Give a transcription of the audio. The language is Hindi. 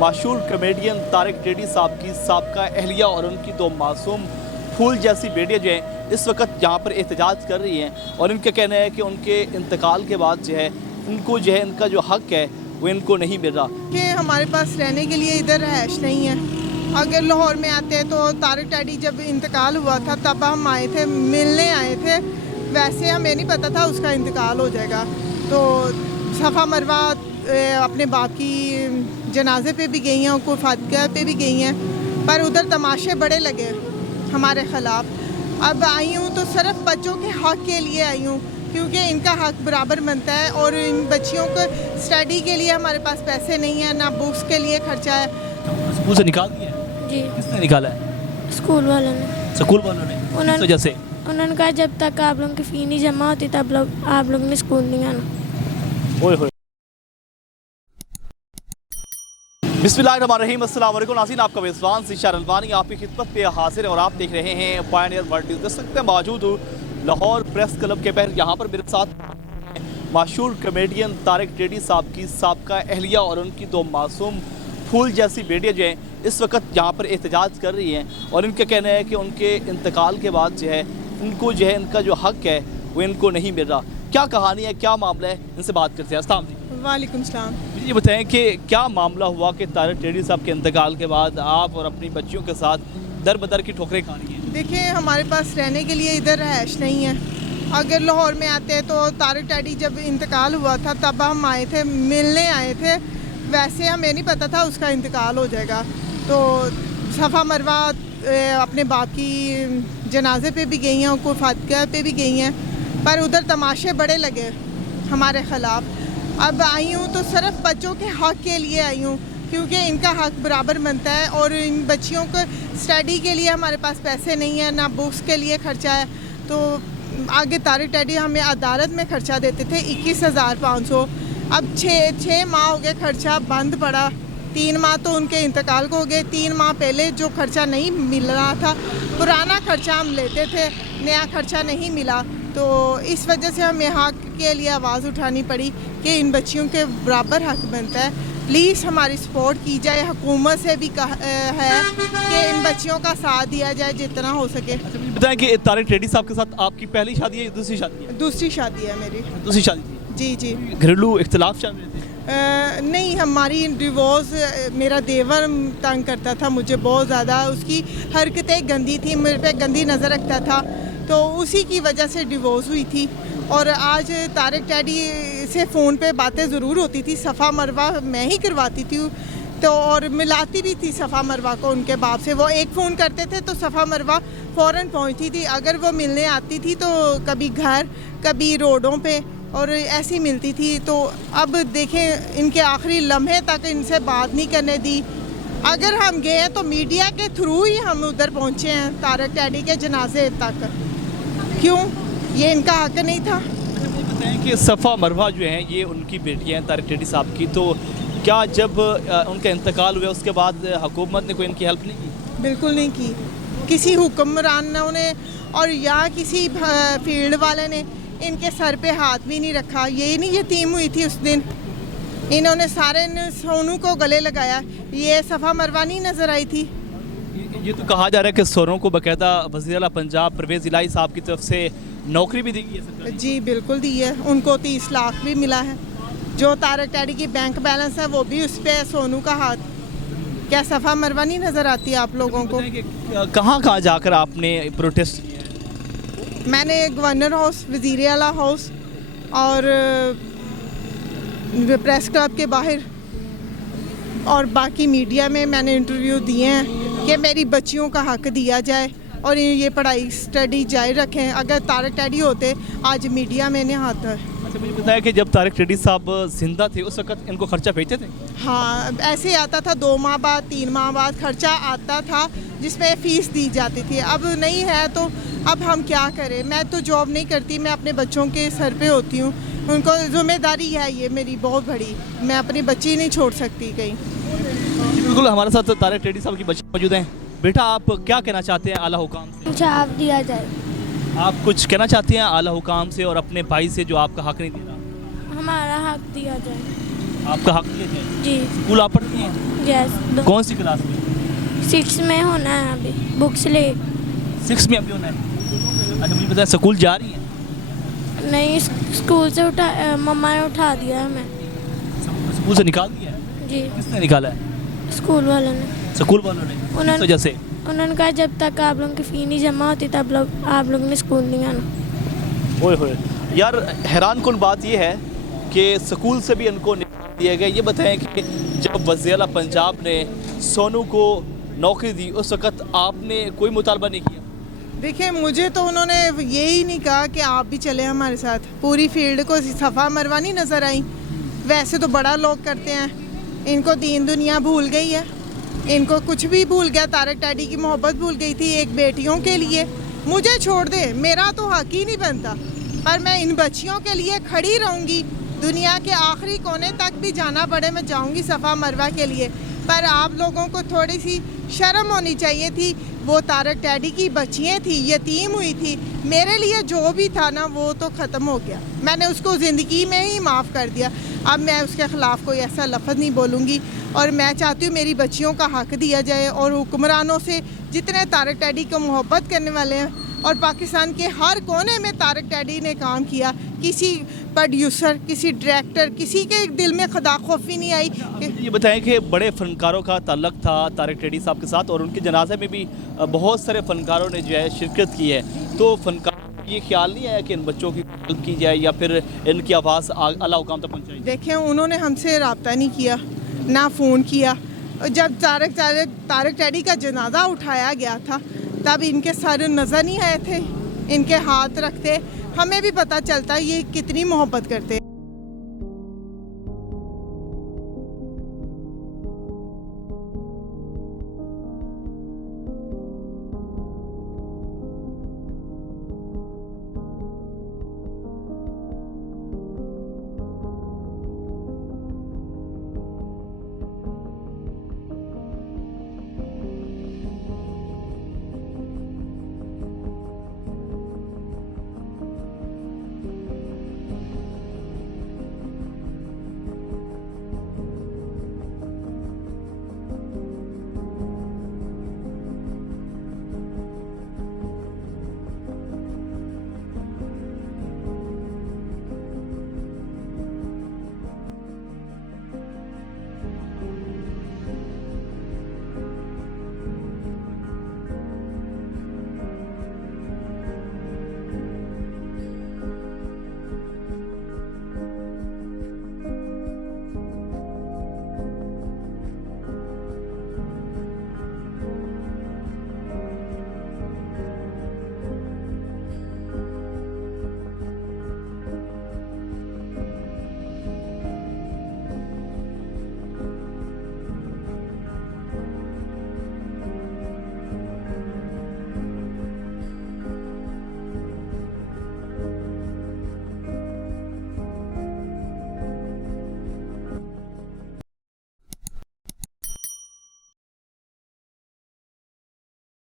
मशहूर कमेडियन तारिक टेडी साहब की साबका अहलिया और उनकी दो मासूम फूल जैसी बेटियां जो हैं इस वक्त यहाँ पर एहतजाज कर रही हैं और इनका कहना है कि उनके इंतकाल के बाद जो है इनको जो है इनका जो हक है वो इनको नहीं मिल रहा। कि हमारे पास रहने के लिए इधर रहायश नहीं है। अगर लाहौर में आते तो तारिक टेडी जब इंतकाल हुआ था तब हम आए थे, मिलने आए थे। वैसे हमें नहीं पता था उसका इंतकाल हो जाएगा। तो सफ़ा मरवा अपने बाप की जनाजे पे भी गई हैं और फातिहा पे भी गई हैं, पर उधर तमाशे बड़े लगे हमारे ख़िलाफ़। अब आई हूँ तो सिर्फ बच्चों के हक़ के लिए आई हूँ, क्योंकि इनका हक़ बराबर बनता है। और इन बच्चियों को स्टडी के लिए हमारे पास पैसे नहीं है, ना बुक्स के लिए खर्चा है। स्कूल से निकाल दिया जी, किसने निकाला है? स्कूल वालों ने। स्कूल वालों ने? किस वजह से? उन्होंने कहा जब तक आप लोगों की फ़ी नहीं जमा होती तब आप लोगों ने स्कूल नहीं आना। ओए होए। बिस्मिल्लाहिर्रहमानिर्रहीम, अस्सलाम वालेकुम नाज़रीन, आपका मेज़बान ज़ीशान अलवानी आपकी खिदमत पे हाजिर है और आप देख रहे हैं पायनियर वर्ल्ड न्यूज़। देख सकते हैं मौजूद हूँ लाहौर प्रेस क्लब के पहले। यहाँ पर मेरे साथ मशहूर कमेडियन तारिक टेडी साहब की साबका अहलिया और उनकी दो मासूम फूल जैसी बेटियां जो हैं इस वक्त यहाँ पर एहतजाज कर रही हैं और इनका कहना है कि उनके इंतकाल के बाद जो है इनको जो है इनका जो हक़ है वो इनको नहीं मिल रहा। क्या कहानी है, क्या मामला है, इनसे बात करते हैं। अस्सलाम वालेकुम। वालेकुम सलाम। ये बताएं कि क्या मामला हुआ कि तारिक टेडी साहब के इंतकाल के बाद आप और अपनी बच्चियों के साथ दर बदर की ठोकरें खा रही हैं? देखिए, हमारे पास रहने के लिए इधर रहायश नहीं है। अगर लाहौर में आते तो तारिक टेडी जब इंतकाल हुआ था तब हम आए थे, मिलने आए थे। वैसे हमें नहीं पता था उसका इंतकाल हो जाएगा। तो सफ़ा मरवा अपने बाप की जनाजे पे भी गई हैं और फातिहा पे भी गई हैं, पर उधर तमाशे बड़े लगे हमारे ख़िलाफ़। अब आई हूँ तो सिर्फ बच्चों के हक़ के लिए आई हूँ, क्योंकि इनका हक़ बराबर बनता है। और इन बच्चियों को स्टडी के लिए हमारे पास पैसे नहीं है, ना बुक्स के लिए खर्चा है। तो आगे तारिक टेडी हमें अदालत में खर्चा देते थे 21,500। अब छः माह हो गए खर्चा बंद पड़ा। 3 माह तो उनके इंतकाल को हो गए। 3 माह पहले जो खर्चा नहीं मिल रहा था, पुराना खर्चा हम लेते थे, नया खर्चा नहीं मिला। तो इस वजह से हमें हक़ के लिए आवाज़ उठानी पड़ी कि इन बच्चियों के बराबर हक़ बनता है। प्लीज़ हमारी सपोर्ट की जाए। हुकूमत से भी है कि इन बच्चियों का साथ दिया जाए जितना हो सके। अच्छा, मुझे बताएं कि तारिक टेडी साहब के साथ आपकी पहली शादी है या दूसरी शादी है? दूसरी शादी है मेरी। दूसरी शादी थी? जी जी। घरेलू इख्तिलाफ शामिल थे? नहीं, हमारी डिवोर्स। मेरा देवर तंग करता था मुझे बहुत ज़्यादा, उसकी हरकतें गंदी थी, मेरे पे गंदी नज़र रखता था, तो उसी की वजह से डिवोर्स हुई थी। और आज तारिक टेडी से फ़ोन पे बातें ज़रूर होती थी, सफ़ा मरवा मैं ही करवाती थी तो, और मिलाती भी थी सफ़ा मरवा को उनके बाप से। वो एक फ़ोन करते थे तो सफ़ा मरवा फ़ौरन पहुंचती थी। अगर वो मिलने आती थी तो कभी घर, कभी रोडों पे, और ऐसी मिलती थी। तो अब देखें, इनके आखिरी लम्हे तक इनसे बात नहीं करने दी। अगर हम गए हैं तो मीडिया के थ्रू ही हम उधर पहुँचे हैं तारिक टेडी के जनाजे तक। क्यों? ये इनका हक़ नहीं था? अच्छा, मुझे बताएं कि सफ़ा मरवा जो हैं ये उनकी बेटियां हैं तारिक टेडी साहब की, तो क्या जब उनका इंतकाल हुआ उसके बाद हुकूमत ने कोई इनकी हेल्प नहीं की? बिल्कुल नहीं की। किसी हुक्मरानों ने और या किसी फील्ड वाले ने इनके सर पे हाथ भी नहीं रखा। यही नहीं यतीम हुई थी उस दिन, इन्होंने सारे सोनू को गले लगाया। ये सफ़ा मरवा नहीं नज़र आई थी? ये तो कहा जा रहा है कि सोनू को बाकायदा वज़ीर आला पंजाब परवेज़ इलाही साहब की तरफ से नौकरी भी दी गई है सरकारी? जी बिल्कुल दी है। उनको 30 लाख भी मिला है। जो तारिक टेडी की बैंक बैलेंस है वो भी उस पर सोनू का हाथ। क्या सफ़ा मरवा नहीं नज़र आती आप लोगों को? कहाँ कहाँ जाकर आपने प्रोटेस्ट किया है? मैंने गवर्नर हाउस, वज़ीर आला हाउस और प्रेस क्लब के बाहर और बाकी मीडिया में मैंने इंटरव्यू दिए हैं कि मेरी बच्चियों का हक़ दिया जाए और ये पढ़ाई स्टडी जारी रखें। अगर तारिक टेडी होते आज मीडिया में नहीं आता। अच्छा, मुझे बताया कि जब तारिक टेडी साहब जिंदा थे उस वक्त इनको खर्चा भेजते थे? हाँ, ऐसे आता था। 2 माह बाद, 3 माह बाद खर्चा आता था जिसमें फ़ीस दी जाती थी। अब नहीं है तो अब हम क्या करें? मैं तो जॉब नहीं करती, मैं अपने बच्चों के सर पे होती हूँ। उनको ज़िम्मेदारी है ये मेरी बहुत बड़ी। मैं अपनी बच्ची नहीं छोड़ सकती कहीं। बिल्कुल, हमारे साथ तारिक टेडी साहब की बच्ची मौजूद हैं। बेटा, आप क्या कहना चाहते हैं आला हुकाम से? इंसाफ दिया जाए। आप कुछ कहना चाहती हैं आला हुकाम से और अपने भाई से जो आपका हक़ नहीं दे रहा? हमारा हक़ दिया जाए। आपका हक़ दिया जाए? जी स्कूल आप पढ़ती हैं? यस कौन सी क्लास में? 6 में होना है अभी, बुक्स ले 6 में अभी होना है। अच्छा मुझे बताया स्कूल जा रही हैं? नहीं, स्कूल से मम्मा ने उठा दिया हमें। स्कूल से निकाल दिया है? जी, किसने निकाला है? स्कूल वालों ने। स्कूल वालों ने? किस वजह से? उन्होंने कहा जब तक आप लोगों की फ़ी नहीं जमा होती तब आप लोगों ने स्कूल नहीं आना। ओए होए यार, हैरान कुन बात ये है कि स्कूल से भी इनको निकाल दिया गया। ये बताएं कि जब वज़ीर-ए-आला पंजाब ने सोनू को नौकरी दी उस वक़्त आपने कोई मुतालबा नहीं किया? देखिए, मुझे तो उन्होंने यही नहीं कहा कि आप भी चले हमारे साथ। पूरी फील्ड को सफ़ा मरवानी नज़र आई। वैसे तो बड़ा लोग करते हैं, इनको दीन दुनिया भूल गई है, इनको कुछ भी भूल गया। तारक डैडी की मोहब्बत भूल गई थी एक बेटियों के लिए। मुझे छोड़ दे, मेरा तो हक ही नहीं बनता, पर मैं इन बच्चियों के लिए खड़ी रहूँगी। दुनिया के आखिरी कोने तक भी जाना पड़े मैं जाऊँगी सफ़ा मरवा के लिए। पर आप लोगों को थोड़ी सी शर्म होनी चाहिए थी। वो तारक डैडी की बच्चियाँ थी, यतीम हुई थी। मेरे लिए जो भी था ना वो तो ख़त्म हो गया, मैंने उसको ज़िंदगी में ही माफ़ कर दिया। अब मैं उसके ख़िलाफ़ कोई ऐसा लफ्ज़ नहीं बोलूँगी और मैं चाहती हूँ मेरी बच्चियों का हक़ दिया जाए। और हुक्मरानों से, जितने तारक डैडी को मोहब्बत करने वाले हैं और पाकिस्तान के हर कोने में तारक डैडी ने काम किया, किसी प्रोड्यूसर, किसी डायरेक्टर, किसी के दिल में खुदा खौफी नहीं आई। ये बताएं कि बड़े फनकारों का ताल्लुक था तारक डैडी साहब के साथ और उनके जनाजे में भी बहुत सारे फनकारों ने जो है शिरकत की है, तो फनकार ये ख्याल नहीं आया कि इन बच्चों की हेल्प की जाए या फिर इनकी आवाज़ आला हुकाम तक पहुँचाई? देखें, उन्होंने हमसे रब्ता नहीं किया, ना फ़ोन किया। जब तारक डैडी का जनाजा उठाया गया था तब इनके सर नज़र नहीं आए थे, इनके हाथ रखते, हमें भी पता चलता ये कितनी मोहब्बत करते हैं।